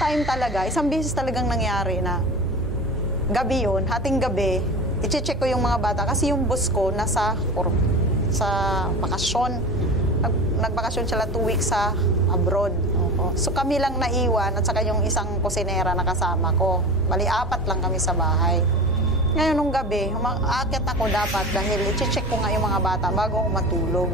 time talaga, isang beses talagang nangyari na gabi yun, hating gabi, i-check ko yung mga bata kasi yung boss ko nasa sa bakasyon. Nagbakasyon sila 2 weeks sa abroad. So kami lang naiwan at saka yung isang kusinera na kasama ko. Bali, 4 lang kami sa bahay. Ngayon nung gabi, aakyat ako dapat dahil i-check ko nga yung mga bata bago ako matulog.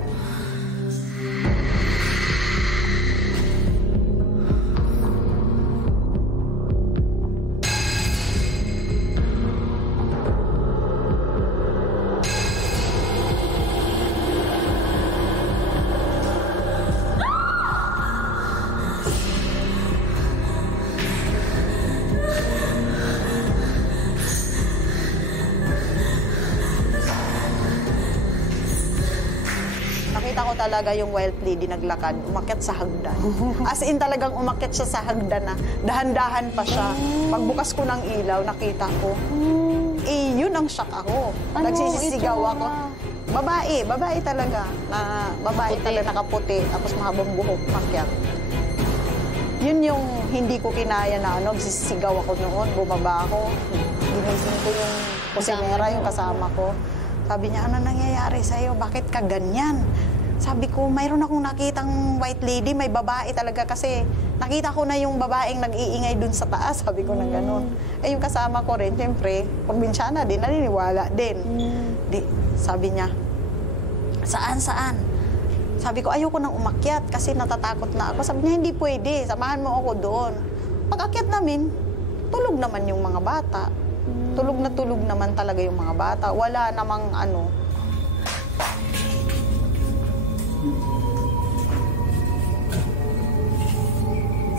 Nakita ko talaga yung wild lady naglakad, umakyat sa hagdan. As in talagang umakyat siya sa hagdan na dahan-dahan pa siya. Pagbukas ko ng ilaw, nakita ko. Yun ang shock ako. Nagsisisigaw ako. Babae talaga. Babae talaga nakaputi, tapos mahabang buhok, umakyat. Yun yung hindi ko kinaya na nagsisisigaw ako noon, bumaba ako. Ginising ko yung kusinera, yung kasama ko. Sabi niya, ano nangyayari sa'yo? Bakit ka ganyan? Sabi ko, mayroon akong nakitang white lady, may babae talaga kasi nakita ko na yung babaeng nag-iingay dun sa taas. Sabi ko na gano'n. Yung kasama ko rin, siyempre, probinsyana din, naniniwala din. Sabi niya, saan? Sabi ko, ayoko nang umakyat kasi natatakot na ako. Sabi niya, hindi pwede, samahan mo ako doon. Pag-akyat namin, tulog naman yung mga bata. Tulog na tulog naman talaga yung mga bata. Wala namang ano.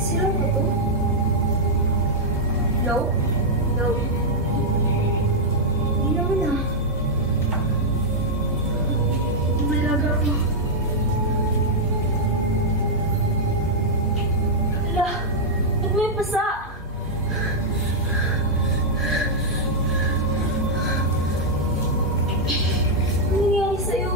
Sila ba to? Hello? Hello? Hindi naman ah. Malaga ako. Ala, ba't may pasa? Ano nangyari sa'yo?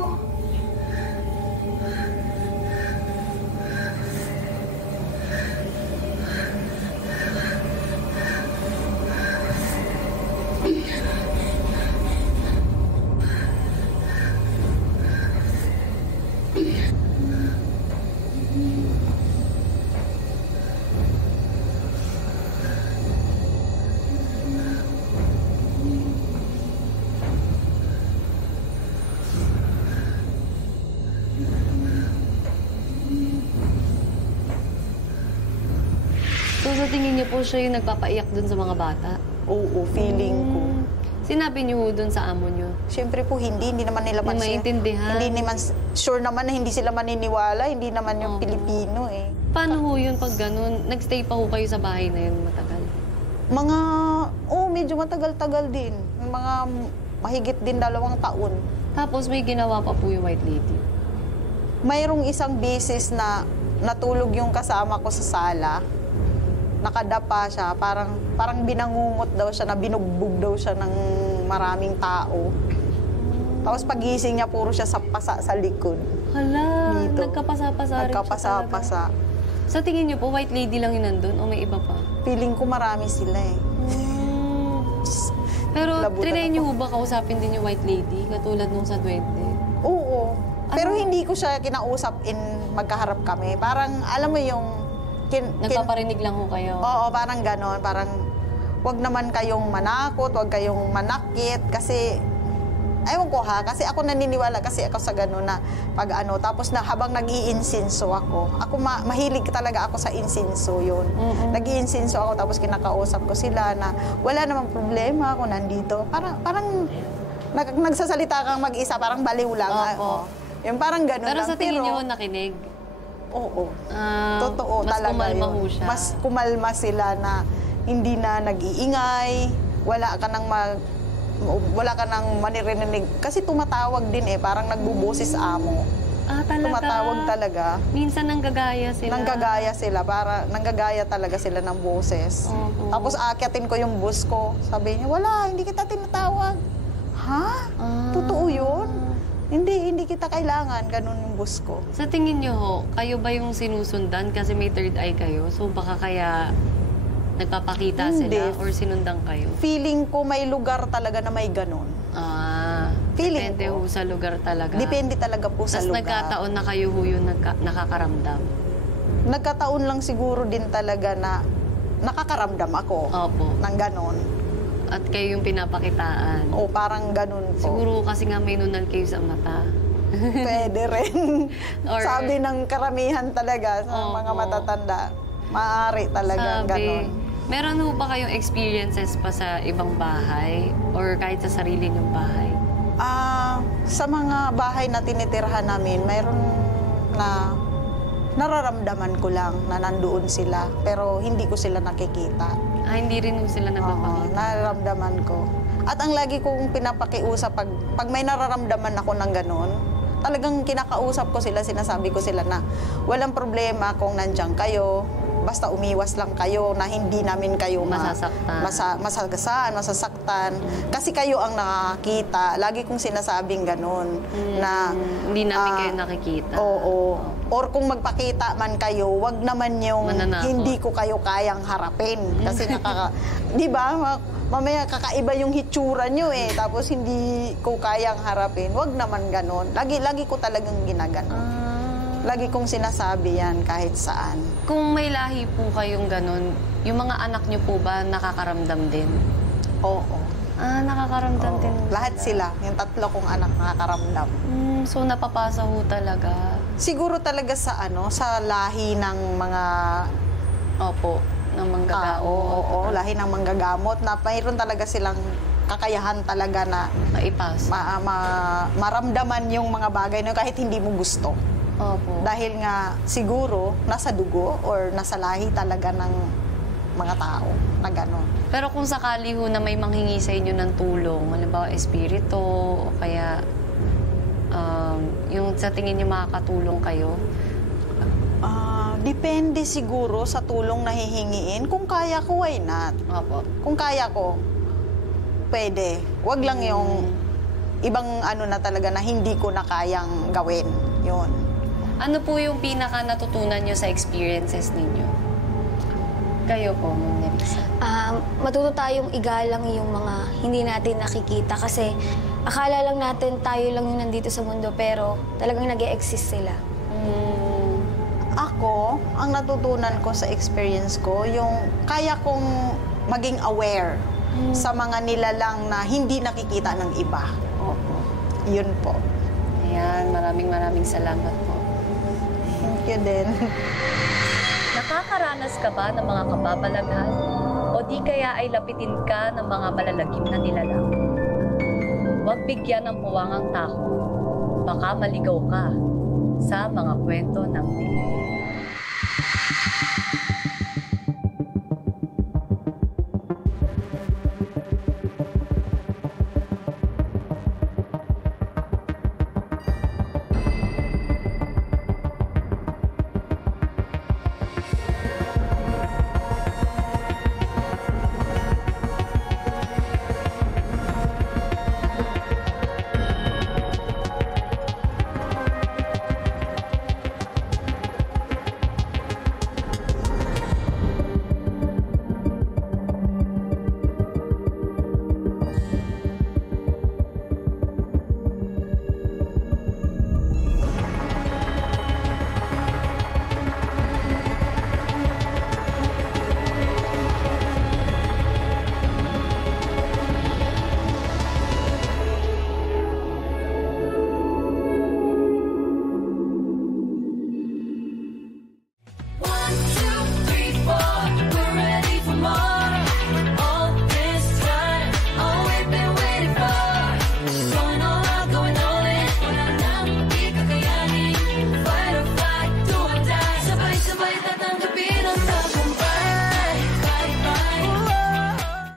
So, sa tingin niyo po siya yung nagpapaiyak dun sa mga bata? Oo, feeling ko. Sinabi niyo dun sa amo niyo? Siyempre po, hindi naman nila Hindi maintindihan. Hindi naman, sure naman na hindi sila maniniwala, hindi naman yung Pilipino eh. Paano ho yun pag ganun? Nagstay pa ho kayo sa bahay na yun matagal? Medyo matagal-tagal din. Mga mahigit din 2 taon. Tapos may ginawa pa po yung white lady? Mayroong isang beses na natulog yung kasama ko sa sala. Nakadapa siya, parang binangungot daw siya, na binugbog daw siya ng maraming tao. Tapos pagising niya, puro siya sa pasa sa likod. Hala, dito. Nagkapasa-pasa rin Nagkapasa-pasa. Sa tingin niyo po, white lady lang yun nandun o may iba pa? Feeling ko marami sila eh. Pero Labutan trinay ako. niyo ba kausapin din yung white lady, katulad nung sa duwende? Oo. Pero hindi ko siya kinausap magkaharap kami. Parang, alam mo yung... Nagpaparinig lang ho kayo? Oo, parang ganon. Parang, wag naman kayong manakot, wag kayong manakit. Kasi, ewan ko ha, kasi ako naniniwala kasi ako sa ganon na pag ano. Tapos na habang nag-iinsinso ako mahilig talaga ako sa insinso yun. Nag-iinsinso ako, tapos kinakausap ko sila na wala namang problema ako nandito. Parang nagsasalita kang mag-isa, parang baliw lang. Yung parang ganon Pero lang. sa tingin niyo nakinig? Oo. Totoo mas talaga kumalma yun. ho siya. Mas kumalma sila na hindi na nag-iingay, wala ka nang manirinig. Kasi tumatawag din eh, parang nagbuboses amo. Talaga? Tumatawag talaga. Minsan nanggagaya sila? Nanggagaya talaga sila ng boses. Tapos aakyatin ko yung bus ko. Sabi niya, wala, hindi kita tinatawag. Ha? Totoo yun? Hindi kita kailangan, ganun yung bus ko. Sa tingin niyo ho, kayo ba yung sinusundan kasi may third eye kayo? So baka kaya Nagpapakita Hindi. sila or sinundan kayo? Feeling ko may lugar talaga na may ganon. Feeling Depende ko. ho sa lugar talaga. Depende talaga po sa Tas lugar. nagkataon na kayo ho yung nakakaramdam. Nagkataon lang siguro din talaga na nakakaramdam ako Opo. ng ganon. At kayo yung pinapakitaan. O parang ganon po. Siguro kasi nga may nunal kayo sa mata. Pwede rin. Or- Sabi ng karamihan talaga sa Oo. mga matatanda, maaari talaga ganon. Meron ho ba kayong experiences pa sa ibang bahay? Or kahit sa sarili niyong bahay? Sa mga bahay na tinitirhan namin, mayroon na nararamdaman ko lang na nandoon sila, pero hindi ko sila nakikita. Hindi rin ho sila Oo, nagpapakita. nararamdaman ko. At ang lagi kong pinapakiusap, pag may nararamdaman ako ng ganon, talagang kinakausap ko sila, sinasabi ko sila na walang problema kung nandiyan kayo, basta umiwas lang kayo na hindi namin kayo Masasaktan. masagasaan, masasaktan. Kasi kayo ang nakakita. Lagi kong sinasabing ganon. Na, Hindi namin kayo nakikita. Oo. Or kung magpakita man kayo, wag naman yung Mananakot. hindi ko kayo kayang harapin. Kasi di ba, mamaya kakaiba yung hitsura nyo eh. Tapos hindi ko kayang harapin. Wag naman ganon. Lagi ko talagang ginaganon. Lagi kong sinasabi yan kahit saan. Kung may lahi po kayong ganun, yung mga anak niyo po ba nakakaramdam din? Oo. Nakakaramdam din. Lahat sila, yung 3 kong anak nakakaramdam. So napapasa ho talaga. Siguro talaga sa sa lahi ng mga Opo, ng tao, manggagamot. lahi ng manggagamot na mayroon talaga silang kakayahan talaga na Maipasa. maramdaman yung mga bagay na kahit hindi mo gusto. Opo. Dahil nga siguro nasa dugo or nasa lahi talaga ng mga tao na gano'n. Pero kung sakali ho na may manghingi sa inyo ng tulong, halimbawa espiritu, o kaya yung sa tingin niyo makakatulong kayo, Depende siguro sa tulong na hihingiin. Kung kaya ko, why not? opo. Kung kaya ko, pwede. Wag lang yung ibang na talaga na hindi ko na kayang gawin. Yun. Ano po yung pinaka natutunan niyo sa experiences ninyo? Kayo po, Ma'am Nerissa. Matuto tayong igalang yung mga hindi natin nakikita kasi akala lang natin tayo lang yung nandito sa mundo pero talagang nag-e-exist sila. Ako, ang natutunan ko sa experience ko, yung kaya kong maging aware sa mga nilalang na hindi nakikita ng iba. Opo. Yun po. Ayan, maraming salamat po. Thank you din. Nakakaranas ka ba ng mga kababalaghan? O di kaya ay lapitin ka ng mga malalagim na nilalang? Huwag bigyan ng puwangang takot. Baka maligaw ka sa mga kwento ng Biblia.